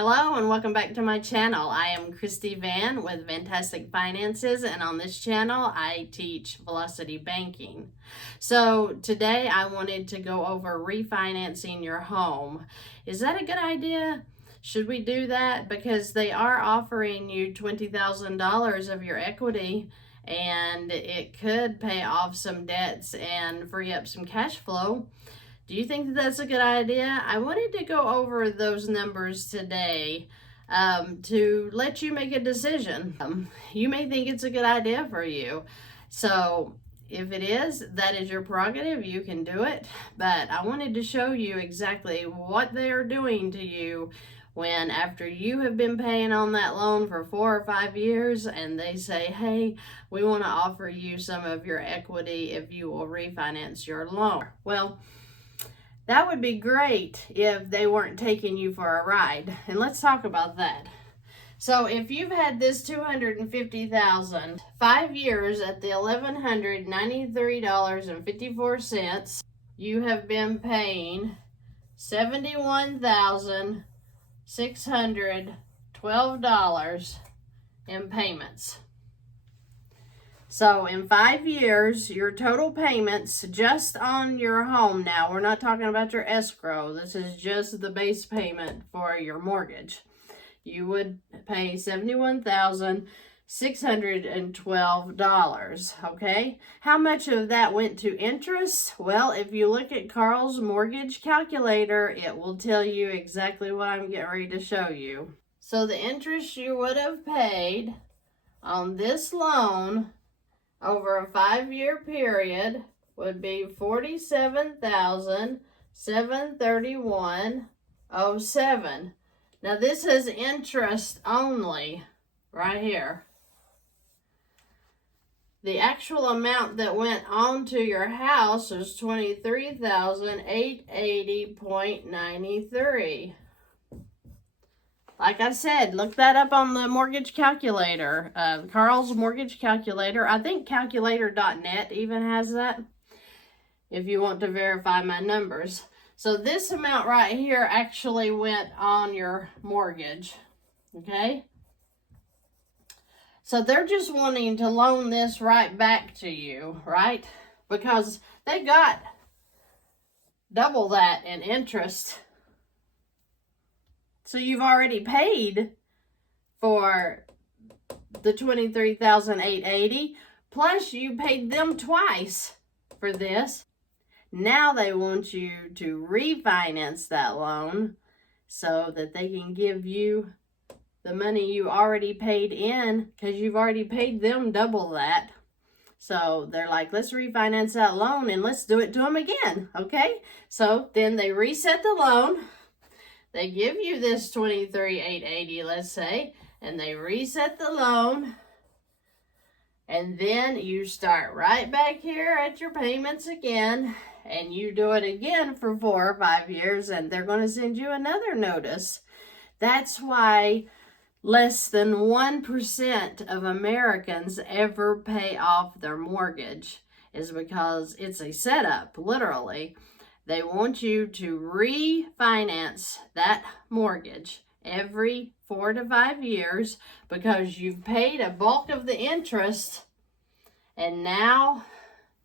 Hello and welcome back to my channel. I am Christy VANN with Fantastic Finances, and on this channel I teach velocity banking. So today I wanted to go over refinancing your home. Is that a good idea? Should we do that? Because they are offering you $20,000 of your equity, and it could pay off some debts and free up some cash flow. Do you think that that's a good idea? I wanted to go over those numbers today to let you make a decision. You may think it's a good idea for you. So if it is, that is your prerogative. You can do it. But I wanted to show you exactly what they are doing to you when, after you have been paying on that loan for 4 or 5 years, and they say, hey, we want to offer you some of your equity if you will refinance your loan. Well, that would be great if they weren't taking you for a ride. And let's talk about that. So if you've had this $250,000, 5 years at the $1,193.54, you have been paying $71,612 in payments. So in 5 years, your total payments just on your home, now we're not talking about your escrow, this is just the base payment for your mortgage. You would pay $71,612, okay? How much of that went to interest? Well, if you look at Carl's mortgage calculator, it will tell you exactly what I'm getting ready to show you. So the interest you would have paid on this loan over a 5-year period would be $47,731.07. Now this is interest only right here. The actual amount that went onto your house is $23,880.93. Like I said, look that up on the mortgage calculator. Carl's mortgage calculator. I think calculator.net even has that, if you want to verify my numbers. So this amount right here actually went on your mortgage. Okay? So they're just wanting to loan this right back to you, right? Because they got double that in interest. So you've already paid for the $23,880, plus you paid them twice for this. Now they want you to refinance that loan so that they can give you the money you already paid in, because you've already paid them double that. So they're like, let's refinance that loan and let's do it to them again, okay? So then they reset the loan. They give you this $23,880, let's say, and they reset the loan. And then you start right back here at your payments again, and you do it again for 4 or 5 years, and they're going to send you another notice. That's why less than 1% of Americans ever pay off their mortgage, is because it's a setup, literally. They want you to refinance that mortgage every 4 to 5 years because you've paid a bulk of the interest, and now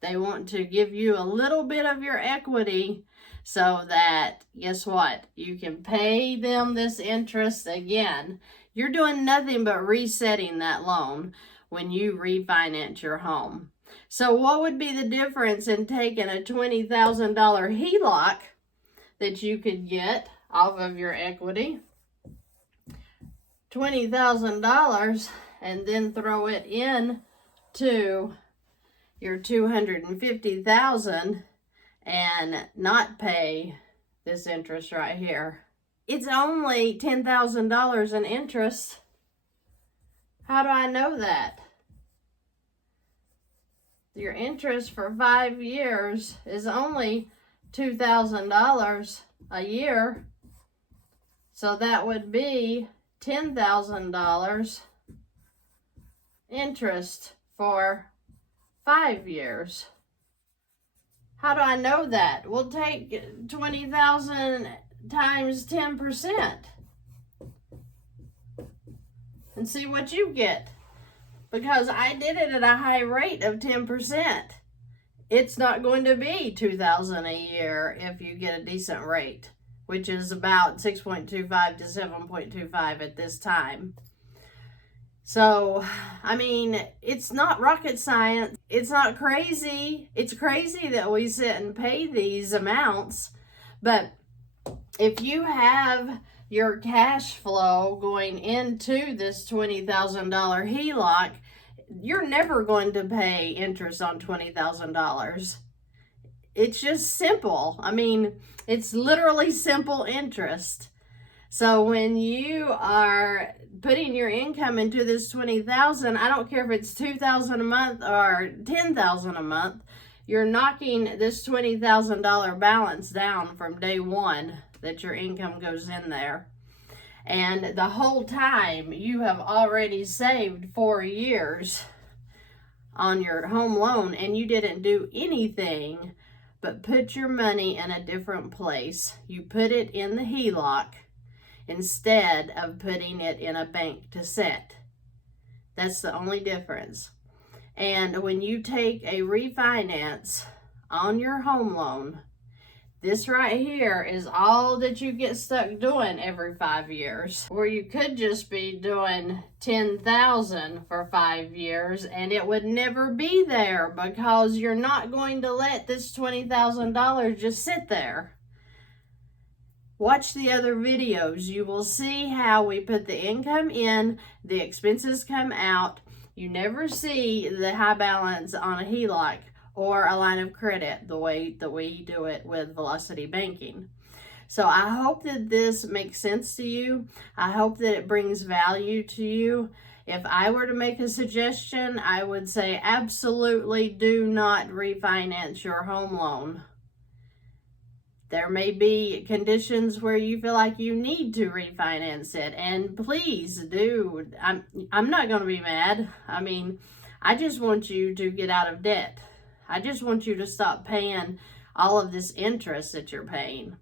they want to give you a little bit of your equity so that, guess what, you can pay them this interest again. You're doing nothing but resetting that loan when you refinance your home. So what would be the difference in taking a $20,000 HELOC that you could get off of your equity, $20,000, and then throw it in to your $250,000 and not pay this interest right here? It's only $10,000 in interest. How do I know that? Your interest for 5 years is only $2,000 a year. So that would be $10,000 interest for 5 years. How do I know that? We'll take 20,000 times 10%. and see what you get. Because I did it at a high rate of 10%. It's not going to be $2,000 a year if you get a decent rate, which is about 6.25 to 7.25 at this time. So, I mean, it's not rocket science. It's not crazy. It's crazy that we sit and pay these amounts. But if you have your cash flow going into this $20,000 HELOC, you're never going to pay interest on $20,000. It's just simple. I mean, it's literally simple interest. So when you are putting your income into this $20,000, I don't care if it's $2,000 a month or $10,000 a month, you're knocking this $20,000 balance down from day one that your income goes in there. And the whole time you have already saved 4 years on your home loan, and you didn't do anything but put your money in a different place. You put it in the HELOC instead of putting it in a bank to set. That's the only difference. And when you take a refinance on your home loan, this right here is all that you get stuck doing every 5 years. Or you could just be doing $10,000 for 5 years and it would never be there because you're not going to let this $20,000 just sit there. Watch the other videos. You will see how we put the income in, the expenses come out. You never see the high balance on a HELOC or a line of credit the way that we do it with Velocity Banking. So I hope that this makes sense to you. I hope that it brings value to you. If I were to make a suggestion, I would say absolutely do not refinance your home loan. There may be conditions where you feel like you need to refinance it, and please do. I'm not going to be mad. I mean, I just want you to get out of debt. I just want you to stop paying all of this interest that you're paying.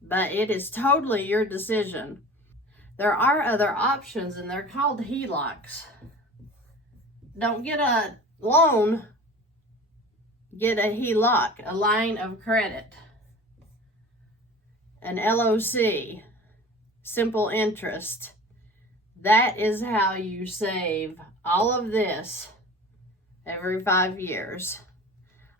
But it is totally your decision. There are other options, and they're called HELOCs. Don't get a loan, get a HELOC, a line of credit. An LOC, simple interest. That is how you save all of this every 5 years.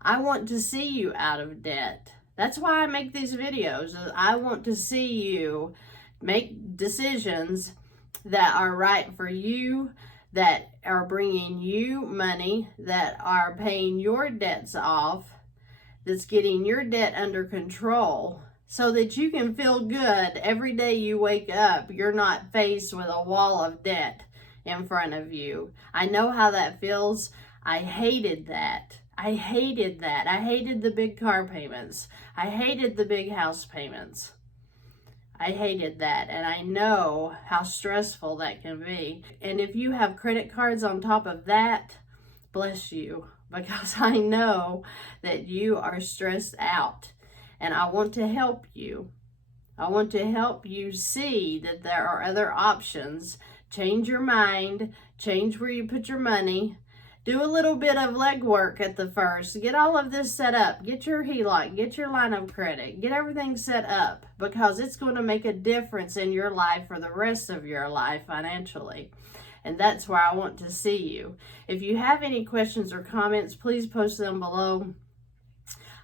I want to see you out of debt. That's why I make these videos. I want to see you make decisions that are right for you, that are bringing you money, that are paying your debts off, that's getting your debt under control, so that you can feel good every day you wake up. You're not faced with a wall of debt in front of you. I know how that feels. I hated that. I hated that. I hated the big car payments. I hated the big house payments. I hated that, and I know how stressful that can be. And if you have credit cards on top of that, bless you, because I know that you are stressed out. And I want to help you. I want to help you see that there are other options. Change your mind. Change where you put your money. Do a little bit of legwork at the first. Get all of this set up. Get your HELOC. Get your line of credit. Get everything set up, because it's going to make a difference in your life for the rest of your life financially. And that's where I want to see you. If you have any questions or comments, please post them below.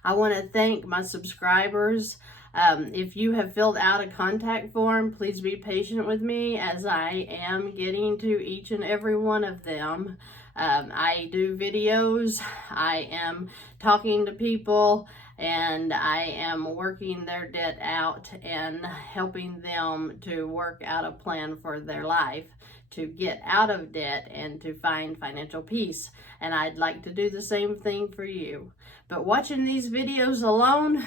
I want to thank my subscribers. If you have filled out a contact form, please be patient with me as I am getting to each and every one of them. I do videos, I am talking to people, and I am working their debt out and helping them to work out a plan for their life to get out of debt and to find financial peace. And I'd like to do the same thing for you. But watching these videos alone,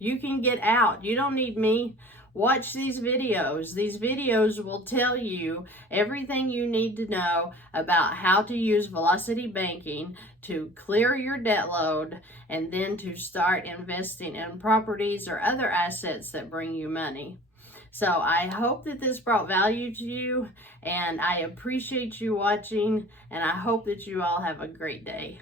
you can get out. You don't need me. Watch these videos. These videos will tell you everything you need to know about how to use Velocity Banking to clear your debt load and then to start investing in properties or other assets that bring you money. So I hope that this brought value to you, and I appreciate you watching, and I hope that you all have a great day.